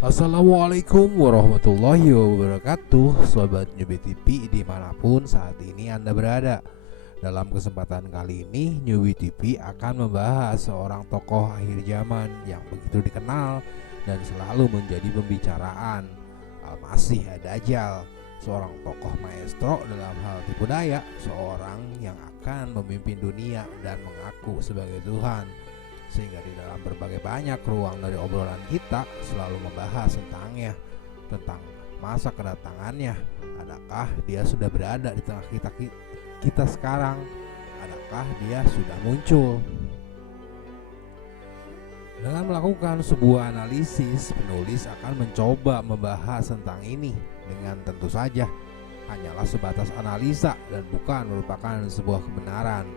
Assalamualaikum warahmatullahi wabarakatuh, Sobat Nyubi TV dimanapun saat ini Anda berada. Dalam kesempatan kali ini, Nyubi TV akan membahas seorang tokoh akhir zaman yang begitu dikenal dan selalu menjadi pembicaraan, Al-Masih Ad-Dajjal, seorang tokoh maestro dalam hal tipu daya, seorang yang akan memimpin dunia dan mengaku sebagai Tuhan. Sehingga di dalam berbagai banyak ruang dari obrolan kita selalu membahas tentangnya, tentang masa kedatangannya. Adakah dia sudah berada di tengah kita sekarang? Adakah dia sudah muncul? Dengan melakukan sebuah analisis, penulis akan mencoba membahas tentang ini dengan tentu saja hanyalah sebatas analisa dan bukan merupakan sebuah kebenaran.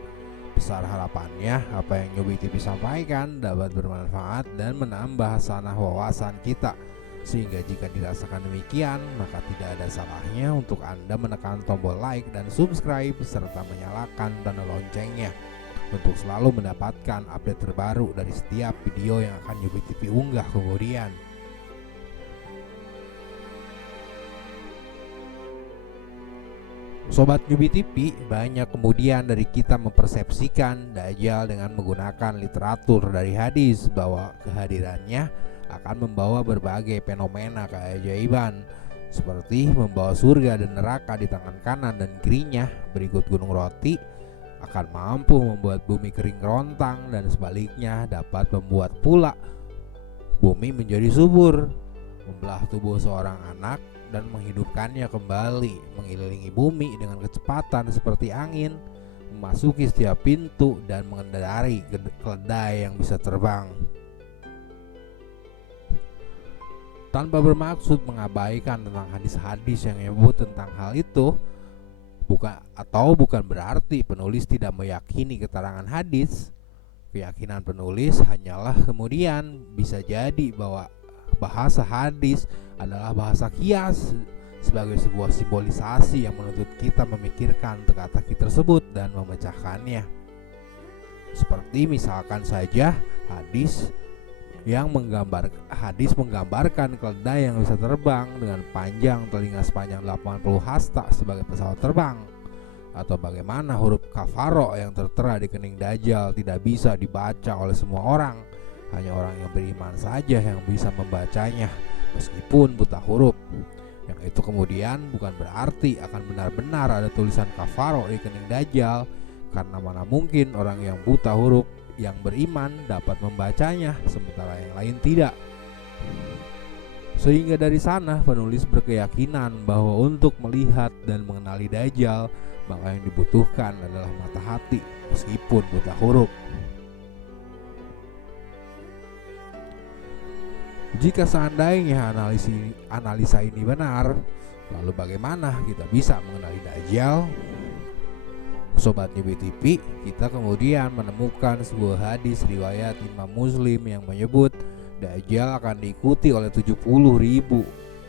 Besar harapannya apa yang Nyubi TV sampaikan dapat bermanfaat dan menambah sanah wawasan kita, sehingga jika dirasakan demikian maka tidak ada salahnya untuk Anda menekan tombol like dan subscribe serta menyalakan tanda loncengnya untuk selalu mendapatkan update terbaru dari setiap video yang akan Nyubi TV unggah kemudian. Sobat Nyubi TV, banyak kemudian dari kita mempersepsikan Dajjal dengan menggunakan literatur dari hadis bahwa kehadirannya akan membawa berbagai fenomena keajaiban, seperti membawa surga dan neraka di tangan kanan dan kirinya berikut gunung roti, akan mampu membuat bumi kering kerontang, dan sebaliknya dapat membuat pula bumi menjadi subur, membelah tubuh seorang anak dan menghidupkannya kembali, mengelilingi bumi dengan kecepatan seperti angin, memasuki setiap pintu dan mengendarai keledai yang bisa terbang. Tanpa bermaksud mengabaikan tentang hadis-hadis yang menyebut tentang hal itu, bukan berarti penulis tidak meyakini keterangan hadis. Keyakinan penulis hanyalah kemudian bisa jadi bahwa bahasa hadis adalah bahasa kias sebagai sebuah simbolisasi yang menuntut kita memikirkan teka-teki tersebut dan memecahkannya. Seperti misalkan saja hadis menggambarkan keledai yang bisa terbang dengan panjang telinga sepanjang 80 hasta sebagai pesawat terbang, atau bagaimana huruf kafaro yang tertera di kening Dajjal tidak bisa dibaca oleh semua orang. Hanya orang yang beriman saja yang bisa membacanya meskipun buta huruf. Yang itu kemudian bukan berarti akan benar-benar ada tulisan kafaro di kening Dajjal, karena mana mungkin orang yang buta huruf yang beriman dapat membacanya sementara yang lain tidak. Sehingga dari sana penulis berkeyakinan bahwa untuk melihat dan mengenali Dajjal maka yang dibutuhkan adalah mata hati meskipun buta huruf. Jika seandainya analisa ini benar, lalu bagaimana kita bisa mengenali Dajjal? Sobat Nyubi TV, kita kemudian menemukan sebuah hadis riwayat Imam Muslim yang menyebut Dajjal akan diikuti oleh 70.000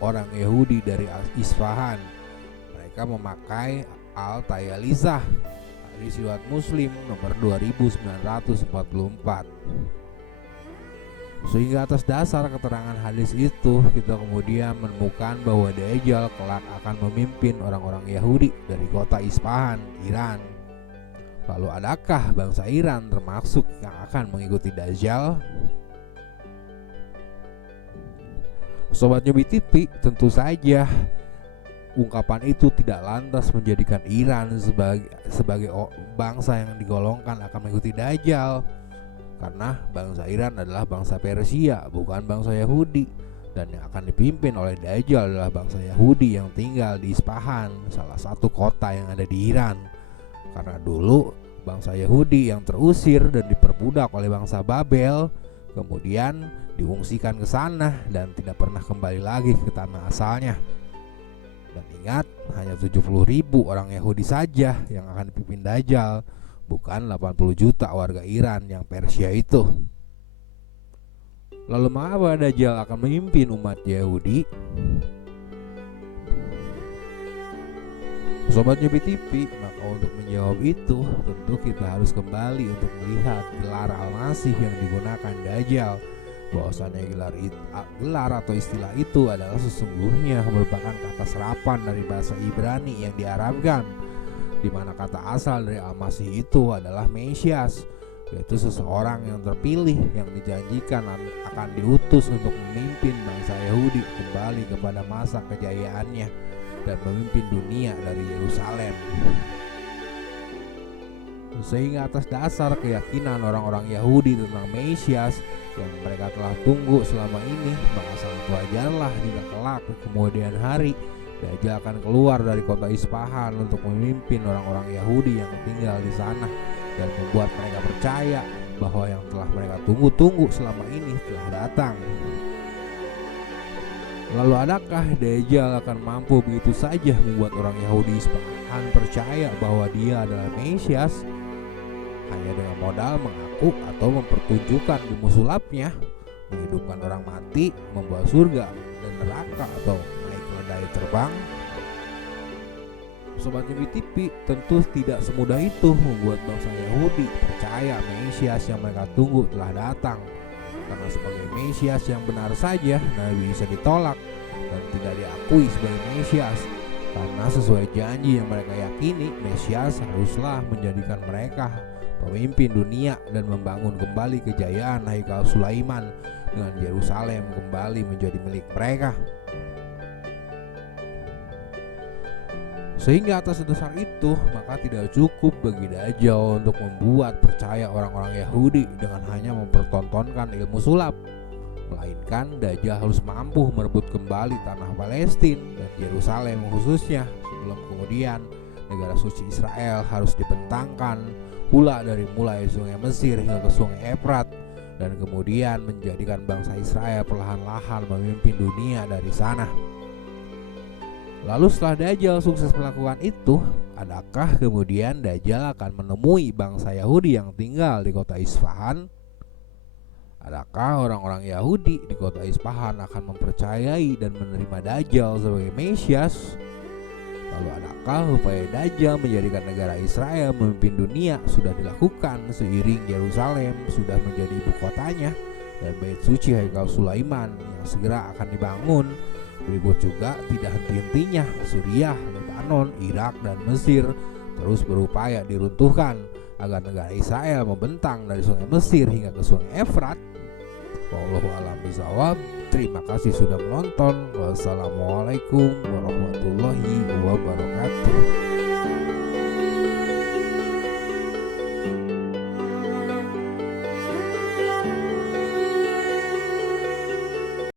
orang Yahudi dari Isfahan. Mereka memakai Al-Tayalisah, hadis riwayat Muslim nomor 2944. Sehingga atas dasar keterangan hadis itu kita kemudian menemukan bahwa Dajjal kelak akan memimpin orang-orang Yahudi dari kota Isfahan, Iran. Lalu adakah bangsa Iran termasuk yang akan mengikuti Dajjal? Sobat Nyubi TV, tentu saja ungkapan itu tidak lantas menjadikan Iran sebagai bangsa yang digolongkan akan mengikuti Dajjal, karena bangsa Iran adalah bangsa Persia, bukan bangsa Yahudi, dan yang akan dipimpin oleh Dajjal adalah bangsa Yahudi yang tinggal di Isfahan, salah satu kota yang ada di Iran. Karena dulu bangsa Yahudi yang terusir dan diperbudak oleh bangsa Babel kemudian diungsikan ke sana dan tidak pernah kembali lagi ke tanah asalnya. Dan ingat, hanya 70.000 orang Yahudi saja yang akan dipimpin Dajjal, bukan 80 juta warga Iran yang Persia itu. Lalu mengapa Dajjal akan memimpin umat Yahudi? Sobat Nyubi TV, maka untuk menjawab itu tentu kita harus kembali untuk melihat gelar Al-Masih yang digunakan Dajjal bahwasannya gelar atau istilah itu adalah sesungguhnya merupakan kata serapan dari bahasa Ibrani yang diarabkan, di mana kata asal dari Al-Masih itu adalah Mesias, yaitu seseorang yang terpilih yang dijanjikan akan diutus untuk memimpin bangsa Yahudi kembali kepada masa kejayaannya dan memimpin dunia dari Yerusalem. Sehingga atas dasar keyakinan orang-orang Yahudi tentang Mesias yang mereka telah tunggu selama ini, maka sangat wajarlah jika kelak di kemudian hari Dajjal akan keluar dari kota Isfahan untuk memimpin orang-orang Yahudi yang tinggal di sana dan membuat mereka percaya bahwa yang telah mereka tunggu-tunggu selama ini telah datang. Lalu adakah Dajjal akan mampu begitu saja membuat orang Yahudi Isfahan percaya bahwa dia adalah Mesias hanya dengan modal mengaku atau mempertunjukkan ilmu sulapnya, menghidupkan orang mati, membawa surga dan neraka, atau naik keledai terbang? Sobat Nyubi TV, tentu tidak semudah itu membuat bangsa Yahudi percaya Mesias yang mereka tunggu telah datang. Karena sebagai Mesias yang benar saja, Nabi Isa ditolak dan tidak diakui sebagai Mesias. Karena sesuai janji yang mereka yakini, Mesias haruslah menjadikan mereka pemimpin dunia dan membangun kembali kejayaan Haikal Sulaiman dengan Yerusalem kembali menjadi milik mereka. Sehingga atas dasar itu, maka tidak cukup bagi Dajjal untuk membuat percaya orang-orang Yahudi dengan hanya mempertontonkan ilmu sulap, melainkan Dajjal harus mampu merebut kembali tanah Palestina dan Yerusalem khususnya, sebelum kemudian negara suci Israel harus dibentangkan pula dari mulai sungai Mesir hingga ke sungai Efrat, dan kemudian menjadikan bangsa Israel perlahan-lahan memimpin dunia dari sana. Lalu setelah Dajjal sukses melakukan itu, adakah kemudian Dajjal akan menemui bangsa Yahudi yang tinggal di kota Isfahan? Adakah orang-orang Yahudi di kota Isfahan akan mempercayai dan menerima Dajjal sebagai Mesias? Lalu adakah upaya Dajjal menjadikan negara Israel memimpin dunia sudah dilakukan seiring Yerusalem sudah menjadi ibu kotanya dan bait suci Haikal Sulaiman yang segera akan dibangun? Berikut juga tidak henti-hentinya Suriah, Lebanon, Irak, dan Mesir terus berupaya diruntuhkan agar negara Israel membentang dari sungai Mesir hingga ke sungai Efrat. Wallahu a'lam bishawab. Terima kasih sudah menonton. Wassalamualaikum warahmatullahi wabarakatuh.